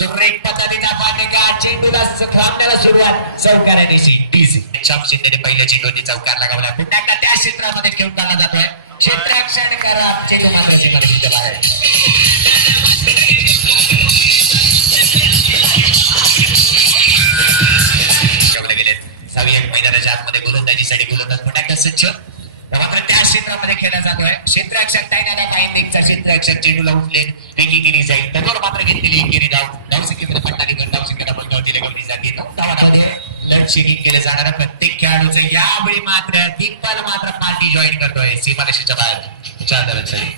सुरेख पद्धतीचा फटका चेंडूला थांबण्याला सुरुवात चौकारानेशी डीसी शाम शिंदेने पहिल्या चेंडूवरती चौकार लगावला पुन्हा एकदा त्या क्षेत्रामध्ये खेळून काढला जातोय क्षेत्ररक्षण करा चेंडू मात्र सीमारेषेच्या बाहेर गेले सहावी मैदानाच्या आतमध्ये गोलंदाजीसाठी गोलंदाज फटाका सज्ज मात्र त्या क्षेत्रामध्ये खेळला जातोय क्षेत्ररक्षक टायनाला पाहिजेचा क्षेत्ररक्षक चेंडूला उचले फेकी केली जाईल त्यावर मात्र घेतलेली एकेरी धाव संख्येमध्ये पट्टाली धाव संख्येला बळकावती लगावली जाते 9 धावांमध्ये लढ शेकिंग केलं जाणार प्रत्येक खेळाडूचं यावेळी मात्र दिग्बल मात्र पार्टी जॉईन करतोय सीमारेषेच्या बाहेर 4 धावांसाठी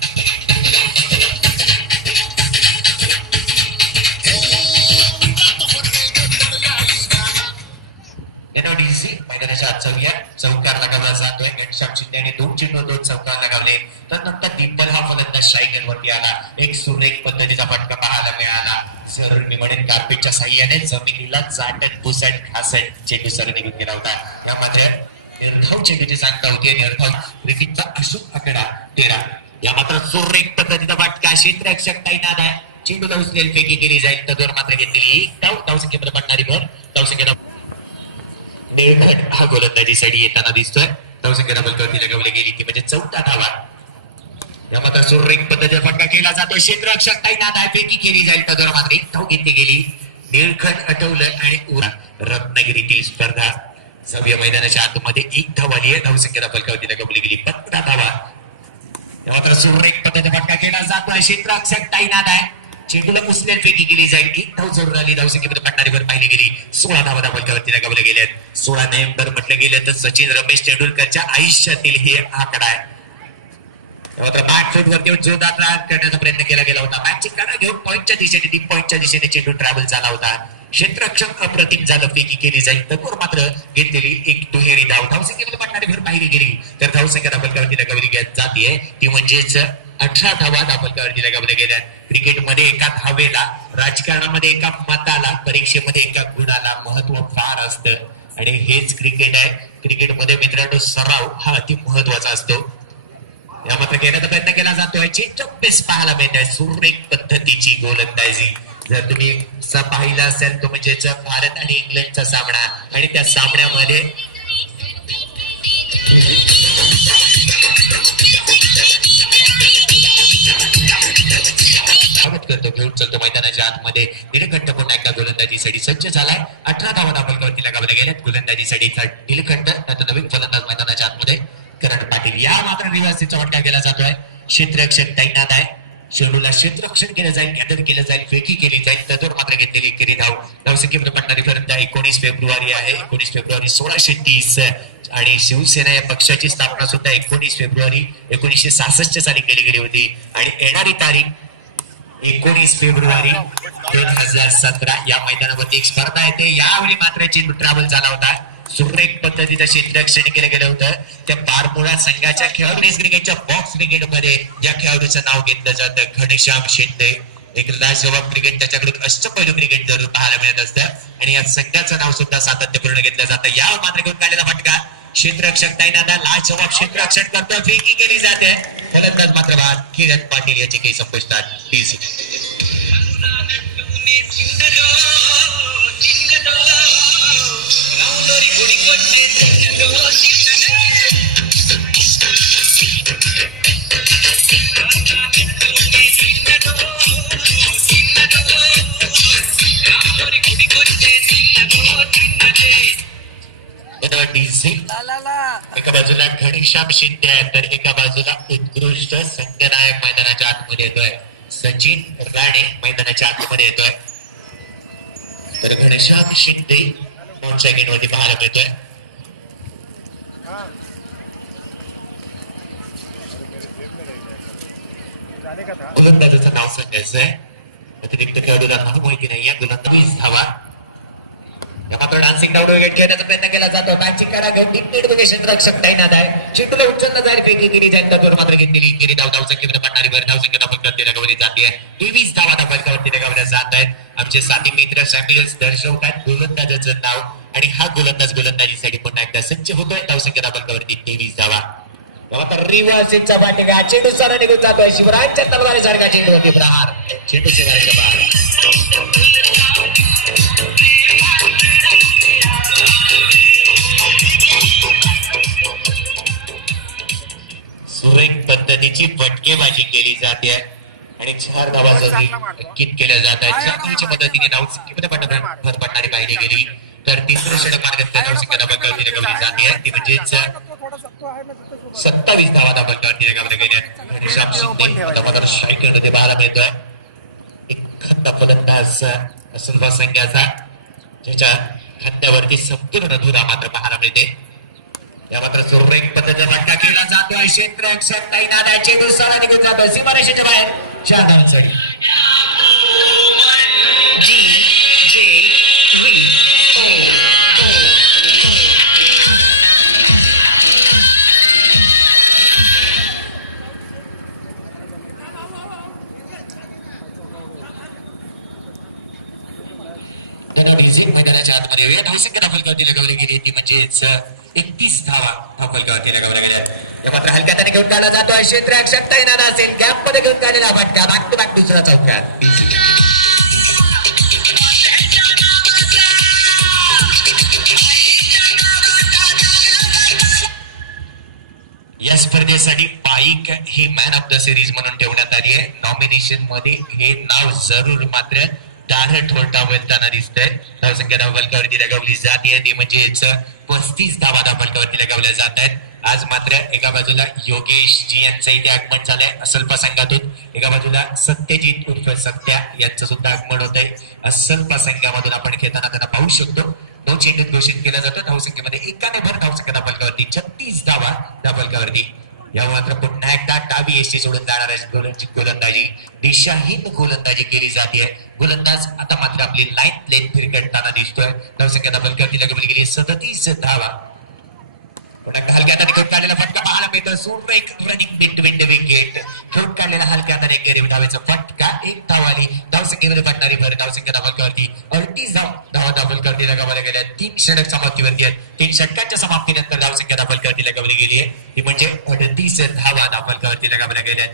मैदानाच्या चौकार लगावला जातोय घनश्याम शिंदे आणि 2 चेंडू 2 चौकार लगावले तर नंतर दिग्बल हा फलंदाज स्ट्रायकर वरती आला एक सुरेख पद्धतीचा फटका पाहायला मिळाला सरळ म्हणून कार्पेटच्या साह्याने जमिनीला चाटत पुसट खासट चेंडू सरळ निघून गेला होता यामध्ये निर्धाव चेंडूची सांगता होती निर्धाव क्रिकेटचा अचूक आकडा 13 या मात्र सुरेख पद्धतीचा फटका क्षेत्ररक्षक तैनात आहे चेंडूला उचलेल फेकी केली जाईल तर मात्र घेतलेली धाव संख्येमध्ये पडणारी भर धाव संख्येला निर्घट हा गोलंदाजीसाठी येताना दिसतोय धावसंख्या डबलवरती लगावली गेली ती म्हणजे 14 धावा या मात्र सुरेख पद्धतीचा फटका केला जातो क्षेत्ररक्षक तैनात आहे फेकी केली जाईल तर मात्र एक धाव घेतली गेली निळखंड अटवलं आणि उरा रत्नागिरीतील स्पर्धा 6व्या मैदानाच्या आतमध्ये एक धाव आली आहे धावसंख्या डबलवरती लगावली गेली 15 धावा या मात्र सुरेख पद्धतीचा फटका केला जातोय क्षेत्ररक्षक तैनात आहे चेंडूला उचलेल फेकी केली जाईल एक धाव जरूर आली धावसंख्येमध्ये पडणारी भर पाहिली गेली 16 धावा धावलकावरती लगावले गेल्यात 16 नोव्हेंबर म्हटलं गेलं तर सचिन रमेश तेंडुलकरच्या आयुष्यातील हे आकडा आहे मात्र बॅक फूट वरती जोरदार ट्राय करण्याचा प्रयत्न केला गेला होता मॅचची कडा घेऊन पॉईंटच्या दिशेने 3 पॉईंटच्या दिशेने चेंडू ट्रॅव्हल झाला होता क्षेत्ररक्षक अप्रतिम झालं फेकी केली जाईल तर मात्र घेतलेली एक दुहेरी धावसंख्येमध्ये पडणारी भर पाहिली गेली तर धावसंख्या धावलकावरती लगावली जाते ती म्हणजेच 18 धावा धावलकावरती लगावल्या गेल्या क्रिकेटमध्ये एका धावेला राजकारणामध्ये एका मताला परीक्षेमध्ये एका गुणाला महत्व फार असतं आणि हेच क्रिकेट आहे क्रिकेटमध्ये मित्रांनो सराव हा अति महत्वाचा असतो या मात्र घेण्याचा प्रयत्न केला जातोय चेंजअप पाहायला मिळतोय सुरेख पद्धतीची गोलंदाजी जर तुम्ही पाहिला असेल तो म्हणजेच भारत आणि इंग्लंडचा सामना आणि त्या सामन्यामध्ये करतो घेऊन चलतो मैदानाच्या आतमध्ये नीलकंठ पुन्हा एकदा गोलंदाजीसाठी सज्ज झालाय 18 धावा धावलकावरती लगावल्या गेल्यात गोलंदाजीसाठी नीलकंठ नवीन फलंदाज मैदानाच्या आतमध्ये करण पाटील या मात्र रिव्हर्सचा फटका केला जातोय क्षेत्ररक्षक तैनात आहे चेंडूला क्षेत्ररक्षण केलं जाईल कॅटर केलं जाईल फेकी केली जाईल तर मात्र घेतलेली एकेरी धावसंख्येमध्ये पडणारी पर्यंत 19 फेब्रुवारी आहे 19 फेब्रुवारी 1630 आणि शिवसेना या पक्षाची स्थापना सुद्धा 19 फेब्रुवारी 1966 साली केली गेली होती आणि येणारी तारीख 19 फेब्रुवारी 2017 या मैदानावरती एक स्पर्धा येते यावेळी मात्र चेंडू ट्रॅव्हल झाला होता सुरेख पद्धतीचं क्षेत्ररक्षण केलं गेलं होतं त्या बारमुळा संघाच्या खेळाडू क्रिकेटच्या बॉक्स क्रिकेटमध्ये या खेळाडूचं नाव घेतलं जातं घनश्याम शिंदे एक लाजवाब क्रिकेट त्याच्याकडून अष्टपैलू क्रिकेट जरूर पाहायला मिळत असतं आणि या संघाचं नाव सुद्धा सातत्यपूर्ण घेतलं जातं या मात्र घेऊन काढलेला फटका क्षेत्ररक्षक तैनात लाजवाब क्षेत्ररक्षण करतो फेकी केली जाते फलंदाज मात्र बाद किरण पाटील याचे काही संपुष्टात डीसी एका बाजूला घनश्याम शिंदे आहे तर एका बाजूला उत्कृष्ट संघनायक मैदानाच्या आतमध्ये येतोय सचिन राणे मैदानाच्या आतमध्ये येतोय तर घनश्याम शिंदे 2 सेकंडवरती पाहायला मिळतोय गोलंदाजाचं नाव सांगायचं आहे अतिरिक्त खेळाडूला नाव माहिती नाहीये गोलंदाज धावा मात्र डान्सिंग डाऊन विकेट घेण्याचा प्रयत्न केला जातो मॅचची कडा घेऊन क्षेत्ररक्षक तैनात आहे चेंडूला उचलला जाईल फेकी केली जाईल तर मात्र घेतलेली एकेरी धावसंख्येमध्ये पडणारी भर धावसंख्या धावलकावरती लगावली जाते 23 धावा धावलकावरती लगावल्या जात आहेत आमचे साथी मित्र सॅम्युएल्स दर्शवतात गोलंदाजाचं नाव आणि हा गोलंदाज गोलंदाजीसाठी पुन्हा एकदा सज्ज होतोय धावसंख्या धावलकावरती 23 धावा रिव्हर्सिंगचा फटका चेंडू सरळ निघून जातोय शिवराजच्या तलवारीसारखा चेंडूवरती प्रहार चेंडू शिवराजच्या बाहेर जाते आणि 4 धावा जरी अंकित केल्या जात आहेत. 4 धावांच्या मदतीने धावसंख्येमध्ये भर पडणारी पाहिली गेली तर तिसरं षटक मार्गात धावसंख्या धावल्यावरती लगावली जाते ती म्हणजेच 27 धावा धावल्यावरती लगावल्या गेल्या. घनश्याम शिंदे स्ट्रायकरमध्ये पाहायला मिळतोय. एखादा फलंदाज असंख्य संख्याचा ज्याच्या खांद्यावरती संपूर्ण धुरा मात्र पाहायला मिळते. या मात्र सुरेख पद्धतीने फटका केला जातोय. क्षेत्ररक्षक तैनात चेंडू साला निघून जातोय सीमारेषेच्या बाहेर 4 धावांसाठी. मैदानाच्या आतमध्ये येऊया. धावसंख्या धावफलकावरती लगावली गेली ती म्हणजेच 31 धावा धावफलकावरती लगावल्या गेल्या. या मात्र हलक्या त्याने घेऊन काढला जातोय. क्षेत्ररक्षक तैनात असेल गॅप मध्ये घेऊन काढलेला फटका बॅक टू बॅक दुसरा चौक्यात. या स्पर्धेसाठी पाईक हे मॅन ऑफ द सिरीज म्हणून ठेवण्यात आली आहे. नॉमिनेशन मध्ये हे नाव जरूर मात्र दार ठोठावताना दिसतंय. धावसंख्या धावफलकावरती लगावली जाते ती म्हणजेच 35 धावा धावफलकावरती लगावल्या जात आहेत. आज मात्र एका बाजूला योगेश जी यांचं इथे आगमन झालंय असल्पा संघातून. एका बाजूला सत्यजित उर्फ सत्या यांचं सुद्धा आगमन होत आहे. असल्पा संघामधून आपण खेळताना त्यांना पाहू शकतो. 9 चेंडूत घोषित केला जातो. धावसंख्येमध्ये एकाने भर धावसंख्या धावफलकावरती 36 धावा धावफलकावरती. या मात्र पुन्हा एकदा डावी एसटी सोडून जाणार गोलंदाजी दिशाहीन गोलंदाजी केली जाते. गोलंदाज आता मात्र आपली लाईन लेन फिरकटताना दिसतोय. धावसंख्या धावफलकावरती लगावली गेली 37 धावा. पुन्हा हलक्या हाताने घेऊन काढलेला फटका पाहायला मिळतो. सुरेख रनिंग बिटवीन द विकेट घेऊन काढलेला हलक्या हाताने गरीब धावेचा फटका 1 धाव आली. धावसंख्येमध्ये पडणारी भर धावसंख्या धावफलकावरती 38 धावा धावफलकावरती लगावल्या गेल्या. 3 षटक समाप्तीवरती आहेत. 3 षटकांच्या समाप्तीनंतर धावसंख्या धावफलकावरती लगावली गेली आहे ती म्हणजे 38 धावा धावफलकावरती लगावल्या गेल्या.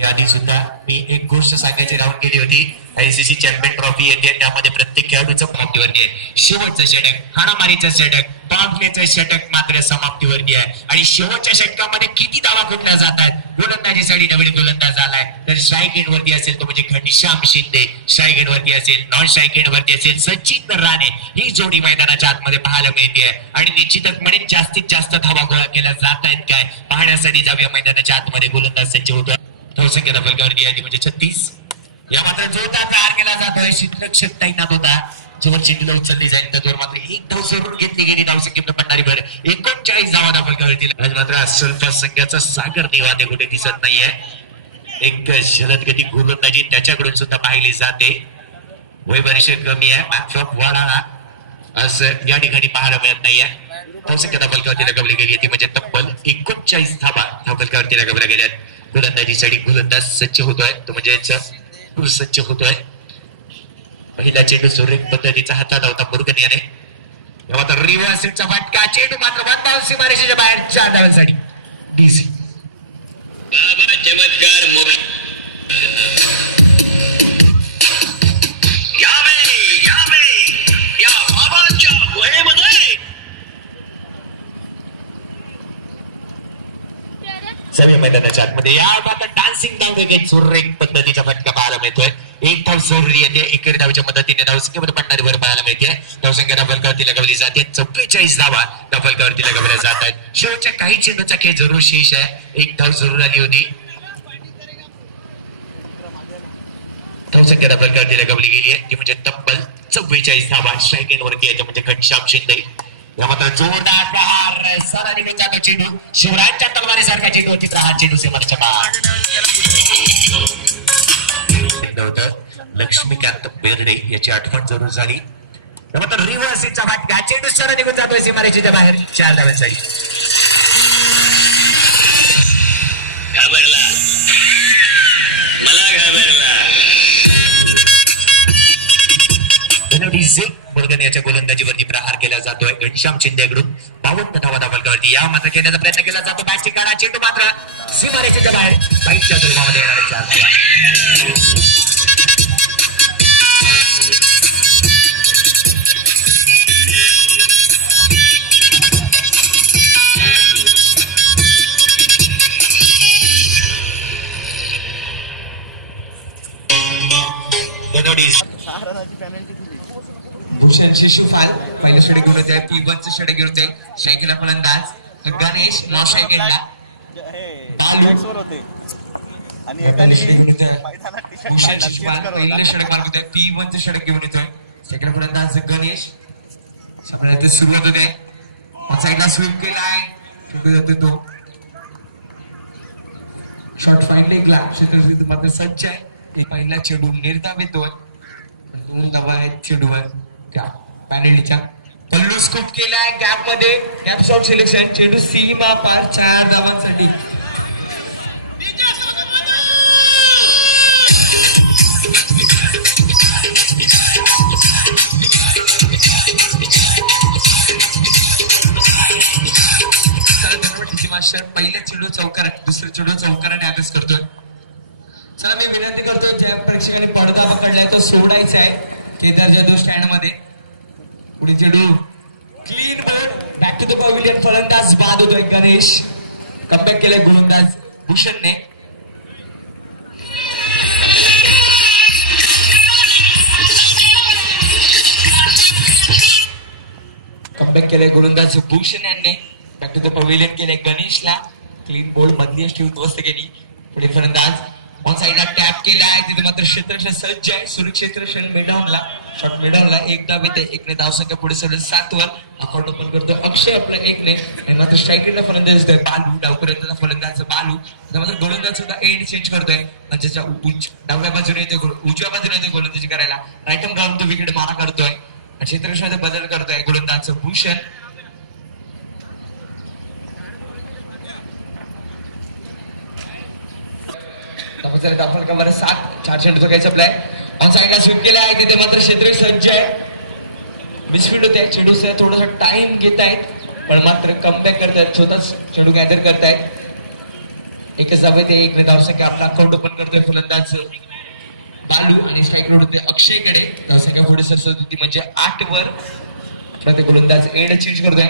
याआधी सुद्धा मी एक गोष्ट सांगायची राहून गेली होती. आयसीसी चॅम्पियन ट्रॉफी येते त्यामध्ये प्रत्येक खेळाडूचं समाप्तीवरती आहे. शेवटचं षटक हाणामारीचं षटक टॉपलेचं षटक मात्र समाप्तीवरती आहे. आणि शेवटच्या षटकामध्ये किती धावा कुठल्या जातात. गोलंदाजीसाठी नवीन गोलंदाज आलाय तर स्ट्राईक एंड वरती असेल तो म्हणजे घनश्याम शिंदे. स्ट्राईक एंड वरती असेल नॉन स्ट्राईक एंड वरती असेल सचिन राणे. ही जोडी मैदानाच्या आतमध्ये पाहायला मिळते आणि निश्चितपणे जास्तीत जास्त धावा गोळा केल्या जात आहेत काय पाहण्यासाठी जाऊया मैदानाच्या आतमध्ये. गोलंदाज सज्ज होतोय. धावसंख्या धावफलकावरती आहे ती म्हणजे 36. या मात्र जोरदार प्रहार केला जातोय. क्षेत्ररक्षक तैनात होता. जेव्हा चेंडूला उचलली जाईल त्यावर मात्र 1 धाव सोडून घेतली गेली. धावसंख्येमध्ये पडणारी भर 39 धावा धावफलकावरती. आज मात्र असल्फा संघाचा सागर निवादे कुठे दिसत नाहीये. एक जलदगती गोलंदाजी त्याच्याकडून सुद्धा पाहिली जाते. वय बरेचसे कमी आहे. मॅच ऑफ वाडा असं या ठिकाणी पाहायला मिळत नाहीये. धावसंख्या धावफलकावरती लगावली गेली ती म्हणजे तब्बल 39 धावा धावफलकावरती लगावल्या गेल्यात. गोलंदाजीसाठी गोलंदाज सज्ज होतोय तो म्हणजेच सज्ज होतोय. पहिला चेंडू सुरेख पद्धतीचा हातात होता मुरुगन याने. मात्र रिव्हर्सचा फटका चेंडू मात्र 1 बाउन्स सीमारेषेच्या बाहेर 4 धावांसाठी. डीसी चमत्कार सगळ्या मैदानाच्या आतमध्ये या मात्र डान्सिंग डाऊन सुरेख पद्धतीचा फटका पाहायला मिळतोय. 1 धाव जरुरी येते. एकेरी धावच्या मदतीने धावसंख्येमध्ये पडणारी भर पाहायला मिळते. धावसंख्या धावफलकावरती लगावली जाते. 44 धावा धावफलकावरती लगावल्या जात आहेत. शेवटच्या काही चेंडूचा खेळ जरूर शेष आहे. 1 धाव जरूर आली होती. धावसंख्या धावफलकावरती लगावली गेली आहे ती म्हणजे तब्बल 44 धावा. स्ट्राईक एंड वरती आहे म्हणजे घनश्याम शिंदे. या मात्र जोरदार प्रहार सारा निघून जातो चेंडू. शिवरायांच्या तलवारीसारखा चेंडू होती. प्रहार चेंडू सीमारेषेच्या बाहेर. लक्ष्मीकांत बेर्डे याची आठवण जरूर झाली. मात्र रिव्हर्सचा फटका चेंडू सारा निघून जातोय सीमारेषेच्या बाहेर 4 धावांसाठी. घाबरला मला घाबरला. मुरुगन याच्या गोलंदाजीवरती प्रहार केला जातोय. घनश्याम शिंदेकडून 52 धावा धावफलकावरती या मात्र खेळण्याचा प्रयत्न केला जातो. बॅटची काढा चेंडू मात्र सीमारेषेच्या बाहेर 22च्या स्वरूपामध्ये येणारे 4 धावा. भूषण शिशुपाल पहिलं षटक घेऊन येते, P1चं षटक घेऊन येते. स्ट्रायकरला फलंदाज गणेश, नॉन स्ट्रायकरला भूषण शिशुपाल पहिलं षटक मार्क होते, P1चं षटक घेऊन येतोय. स्ट्रायकरला फलंदाज गणेश. सामन्याला सुरुवात होते. साईडला स्वीप केलाय, चेंडू जातो तो शॉर्ट फाईन लेगला. क्षेत्ररक्षण मात्र सज्ज आहे. पहिला चेंडू निर्धाव येतोय, 2 धावा आहेत चेंडूवर त्या पॅनल्टीच्या. पल्लू स्कूप केलाय गॅप मध्ये, गॅप शॉट सिलेक्शन. चेंडू सीमा पार 4 धावांसाठी. पहिल्या चेंडू चौकार, दुसऱ्या चेंडू चौकाराने अभ्यास करतोय. चला मी विनंती करतोय, ज्या प्रेक्षकांनी पडदा पकडलाय तो सोडायचा आहे केदार जाधव स्टँड मध्ये. पुढे चेंडू clean bowled, back to the pavilion. फलंदाज बाद होतोय गणेश. कमबॅक केलाय गोलंदाज भूषणने. कमबॅक केलाय गोलंदाज भूषण यांनी. बॅक टू द पॅव्हिलियन केलंय गणेशला. क्लीन बॉल मधली अशी उद्ध्वस्त केली. पुढे फलंदाज ऑन साईडला टॅप केलाय, तिथे मात्र क्षेत्ररक्षण सज्ज आहे. सुरक्षित क्षेत्ररक्षण मिडॉनला, शॉट मिडॉनला. 1 धाव येते, 1ने धाव संख्या पुढे सरळ 7 वर. अकाउंट ओपन करतोय अक्षय आपला 1ने. आणि मात्र स्ट्रायकरला फलंदाज दिसतोय बालू. डावकऱ्यांचा फलंदाज बालू. मात्र गोलंदाज सुद्धा एंड चेंज करतोय. म्हणजे डाव्या बाजूने येते, उजव्या बाजूने येते गोलंदाजी करायला. राईट हँड घालून तो विकेट मारा करतोय. क्षेत्ररक्षणामध्ये बदल करतोय गोलंदाज भूषण. दाखल का बरं 7, 4 चेंडू तो चपलाय. ऑन साईडला स्वीप केला आहे, तिथे मात्र क्षेत्र सज्ज आहे. मिसफीट होते, चेंडू थोडासा टाइम घेत आहेत, पण मात्र कमबॅक करतायत. स्वतःच चेंडू गॅदर करतायत. एकच धाव येते, 1ने धाव संख्या. आपला अकाउंट ओपन करतोय फलंदाज बालू. आणि स्ट्राईक रोड होते अक्षयकडे. धाव संख्या पुढे सरसत होती म्हणजे 8 वर. ते गोलंदाज एंड चेंज करतोय.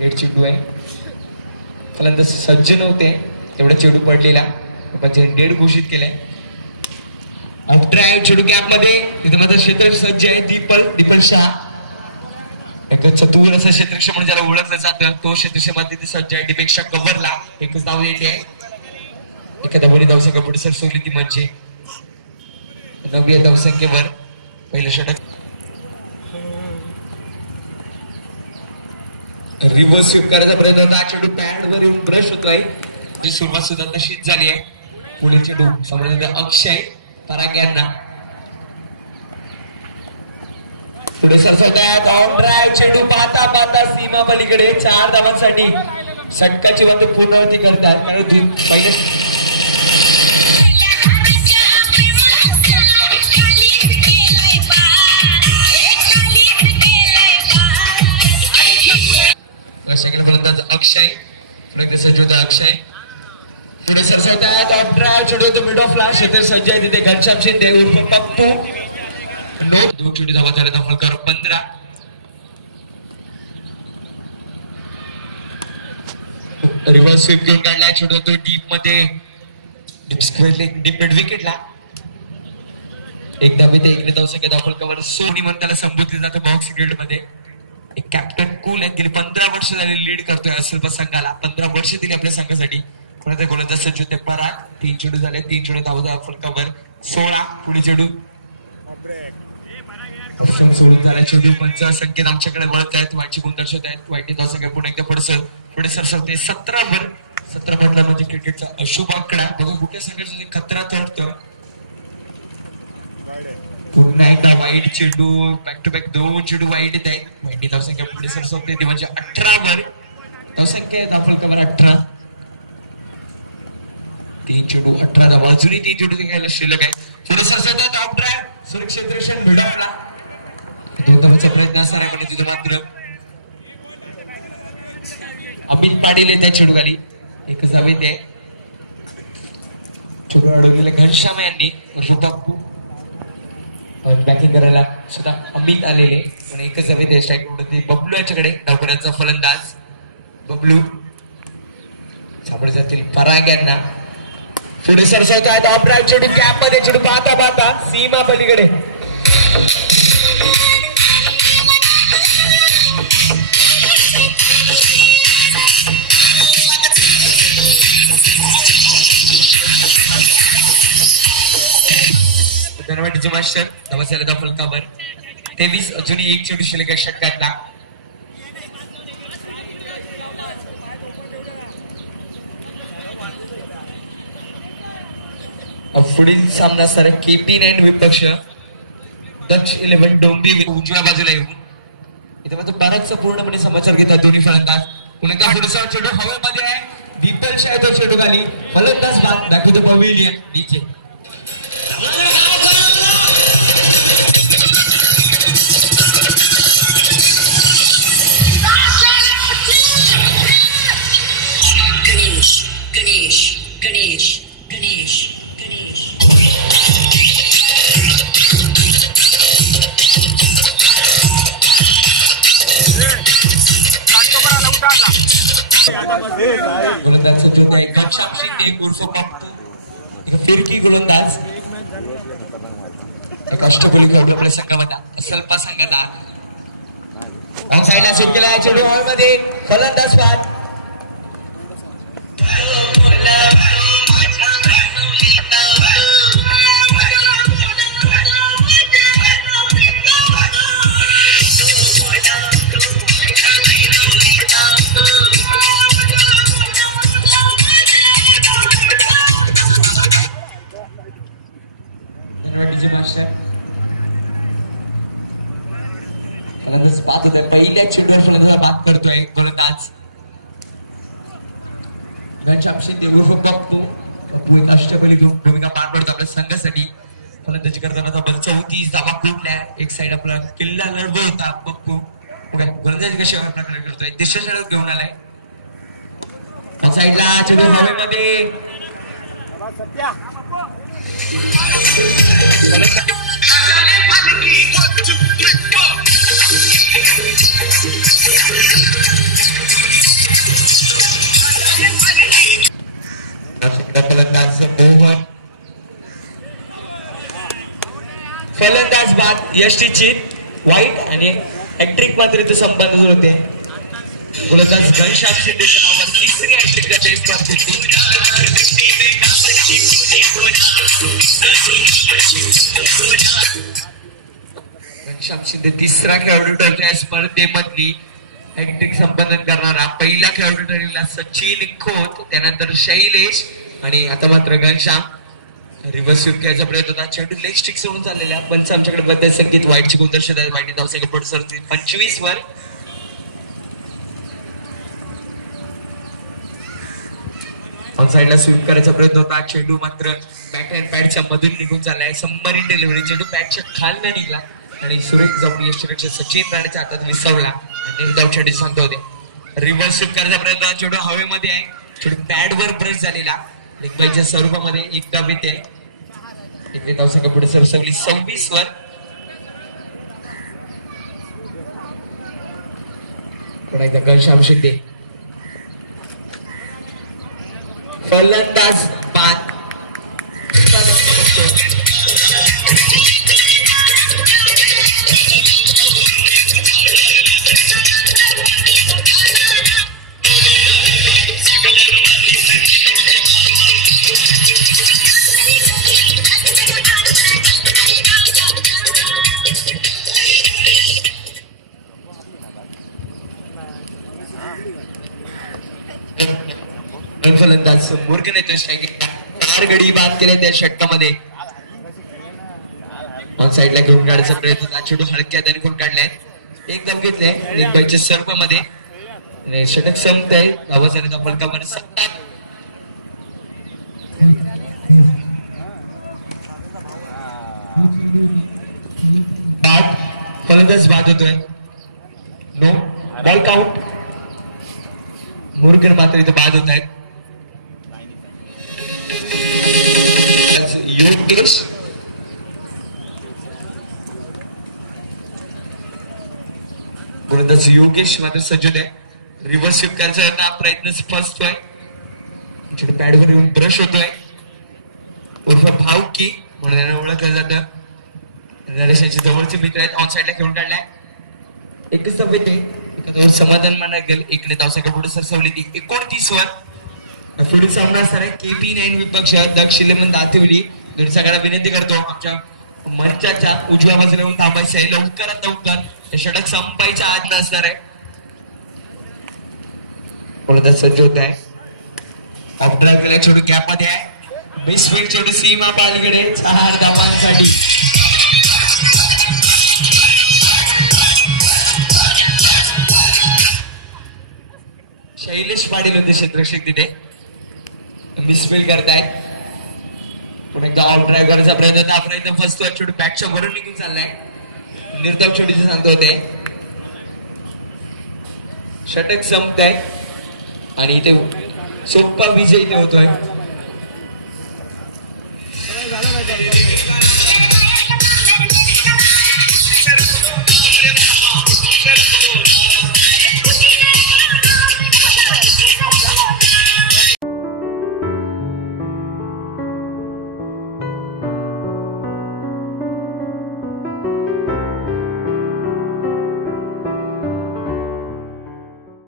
एंड चेंडू आहे. फलंदाज सज्ज नव्हते, तेवढा चेंडू पडलेला डेड घोषित केलाय. ऑफ ड्राईव्ह चेंडू गॅप मध्ये, तिथे मात्र क्षेत्र सज्ज आहे. दीपल शाह, एक चतुर असं क्षेत्ररक्षण म्हणून ज्याला ओळखलं जातं, तो क्षेत्ररक्षणामध्ये तिथे सज्ज आहे. दीपेक्षा कव्हरला एकच धाव येते. एखाद्या बरी धावसंख्या पुढे सरसवली ती म्हणजे 9व्या धावसंख्येवर पहिलं षटक. रिव्हर्स स्वीप करायचा प्रयत्न होता. चेंडू पॅड वर येऊन ब्रश होतोय. जी सुरुवात सुद्धा तशीच झाली आहे. पुढील चेंडू समोर अक्षय पराग यांना. पुढे सरसवतात. ऑन ड्राईव्ह चेंडू पाहता पाहता सीमा पलीकडे 4 धावांसाठी षटकाची बंद पूर्णवती करतात. पहिले फलंदाज अक्षय. पुढे सज्ज होता अक्षय. पुढे सरसवतात. ऑफ ड्राईव्ह चेंडू होतो मिड ऑफला. क्षेत्र सज्ज आहे, तिथे घनश्याम शिंदे उर्फ पप्पू. 2 चेंडू धावा झाले. फलकर 15. रिव्हर्स स्वीप घेऊन काढलाय. चेंडू होतो डीप मध्ये, डीप मिड विकेटला. 1 धाव येते, 1ने धाव संख्या. धाव फलकावर सोनी म्हणून त्याला संबोधले जातं बॉक्स क्रिकेट मध्ये. एक कॅप्टन कूल आहे. गेली 15 वर्ष झाली लीड करतोय असेल संघाला. 15 वर्ष दिली आपल्या संघासाठी. पण गोलंदाज सज्ज होते पराग. 3 चेंडू झाले, 3 चेंडू धाव फलकावर 16. पुढे चेंडू सोडून झाला. चेंडू 5 संख्येत आमच्याकडे वळत आहेत. वाईटची गुण दर्शवत आहेत. वाईटची धाव संख्या पुन्हा एकदा पुढे सरसवते 17 वर. 17 म्हटलं म्हणजे क्रिकेटचा अशुभ आकडा. बघा कुठल्या संघाचा खतरा चढतो. पुन्हा एकदा वाईट चेंडू, बॅक टू बॅक 2 चेंडू वाईट येत आहेत. वाईट धाव संख्या पुढे सरसवते ती म्हणजे 18 वर. धाव संख्या धाव फलकावर 18. 3 चेंडू 18 धावा. अजूनही 3 चेंडू घ्यायला शिल्लक आहे. पुढे सरसवतात. ऑफ ड्राईव्ह सुरक्षित क्षेत्ररक्षण भिडावला. 2 धावांचा प्रयत्न असणार आहे, पण तिथे मात्र अमित पाटील येत आहे चेंडूखाली. एकच धाव येते. चेंडू अडवून गेले घनश्याम यांनी. बॅटिंग करायला सुद्धा अमित आलेले, पण एकच हवे ते स्ट्राईक होते बबलू यांच्याकडे. डावकऱ्यांचा फलंदाज बबलू. सामोरे जातील पराग यांना. पुढे सरसावतायत ऑफ ड्राईव्ह चेडू कॅप मध्ये चेडू पाहता पाहता सीमा पलीकडे धनवाटीचे मास्टर नमस्कार फलकावर 23 अजूनही एक चेडू शिल्लक षटकातला पुढील सामना सर KP9 विपक्ष डच 11 डोंबी उजव्या बाजूला येऊन इथे मात्र बराचसा पूर्णपणे समाचार घेतात दोन्ही फलंदाज पुन्हा पुढचा चेंडू हवेमध्ये आहे दीपक शाह तो चेंडू खाली फलंदाज बाद दाखवतो पवेलियन नीचे गोलंदाज संजोग आहे घनश्याम शिंदे उर्फ पप्पू फिरकी गोलंदाज कष्टबळी खेळाडू आपल्या संघामध्ये सल्पा संघाला साईडला सेट केला चेंडू हॉलमध्ये फलंदाज बाद पहिल्या चेंडूवर फलंदाज बाद करतोय गोलंदाज घनश्याम शिंदे उर्फ पप्पू पप्पू एक अष्टपैलू भूमिका पार पडतो आपल्या संघासाठी फलंदाजी करताना 34 धावा कुठल्या एक साइड आपला किल्ला लढवता पप्पू गोलंदाजी कशी प्रकारे करतोय दिशा षटक घेऊन आलाय साइडला चेंडू हवेमध्ये फलंदाज मोहन फलंदाज बाद यष्टीची वाईट आणि हॅट्रिक मात्र इथे संपादन होते गोलंदाज घनश्याम शिंदेच्या नावावर तिसरी हॅट्रिक जाते घनश्याम शिंदे तिसरा खेळाडू ठरतो या स्पर्धेमधली हॅट्रिक संपादन करणारा पहिला खेळाडू ठरलेला सचिन खोत त्यानंतर शैलेश आणि आता मात्र घनश्याम रिव्हर्स स्वीप खेळायचा प्रयत्न होता चेंडू लेग स्टिक सोडून चाललेल्या पंच आमच्याकडे बद्दल संकेत वाईटची गुणदर्शक आहे वाईट धावसंख्या पुढे सरते 25 वर ऑन साइडला स्वीप करायचा प्रयत्न होता चेंडू मात्र बॅट अँड पॅडच्या मधून निघून चाललाय सबमरीन डिलिव्हरी चेंडू पॅडच्या खालनं निघला आणि सुरेख जाऊन यष्टीपेक्षा सचिन राणेच्या हातात विसरला आणि धावसाठी सांगतो होते रिव्हर्स स्वीप करायचा प्रयत्न चेंडू हवेमध्ये आहे चेंडू पॅडवर ब्रश झालेला लेगबाईच्या स्वरूपामध्ये एक धाव येते इकडे धावसंख्या पुढे सरसवली 26 वर पुन्हा एकदा घनश्याम शिंदे फलंदाज बाद फलंदाज मूर्खने चार गडी बाद केले त्या षटकामध्ये ऑन साइडला घेऊन काढायचा प्रयत्न होता चेंडू हलक्या त्याने घेऊन काढलाय एकदम घेतलाय लेगबाईच्या सर्वामध्ये षटक संपत आहे धावाचा फलकामध्ये 7 बाद फलंदाज बाद होतोय नो बॉल काउंट मुरकर मात्र इथे बाद होत आहेत योगेश गोलंदाज योगेश मात्र सज्जत आहे रिव्हर्स स्वीप करायचा प्रयत्न फसतोय पॅडवर येऊन ब्रश होतोय उर्फ भाऊकी म्हणून त्यांना ओळखलं जातं. नरेशांचे जवळचे मित्र आहेत. ऑन साईडला खेळून काढलाय. एकच धाव ते एका समाधान माना गेल. एकने धावसंख्या पुढे सरसवली ती 29 वर. पुढील सामना असणार आहे KP9 विपक्ष दक्ष इलेव्हन दातिवली. दोन्ही संघाला विनंती करतो आमच्या मंचाच्या उजव्या बाजूला येऊन थांबायचं आहे. लवकरात लवकर हे षटक संपायच्या आत असणार आहे. कोणता सज्ज होत आहे. ऑफ ड्राईव्ह केला छोटू गॅप मध्ये आहे. मिसफील्ड छोटू सीमा पालीकडे 4 धावांसाठी. शैलेश पाटील होते क्षेत्ररक्षक तिथे. मिसफील्ड करतायत. पुढे एकदा ऑफ ड्राईव्ह करायचा प्रयत्न होता. आपण इथं फसतोय. छोटू बॅटच्या वरून निघून चाललाय. निर्धाव छोटीचे सांगतो होते षटक संपत आहे आणि इथे सोप्पा विजय इथे होतोय.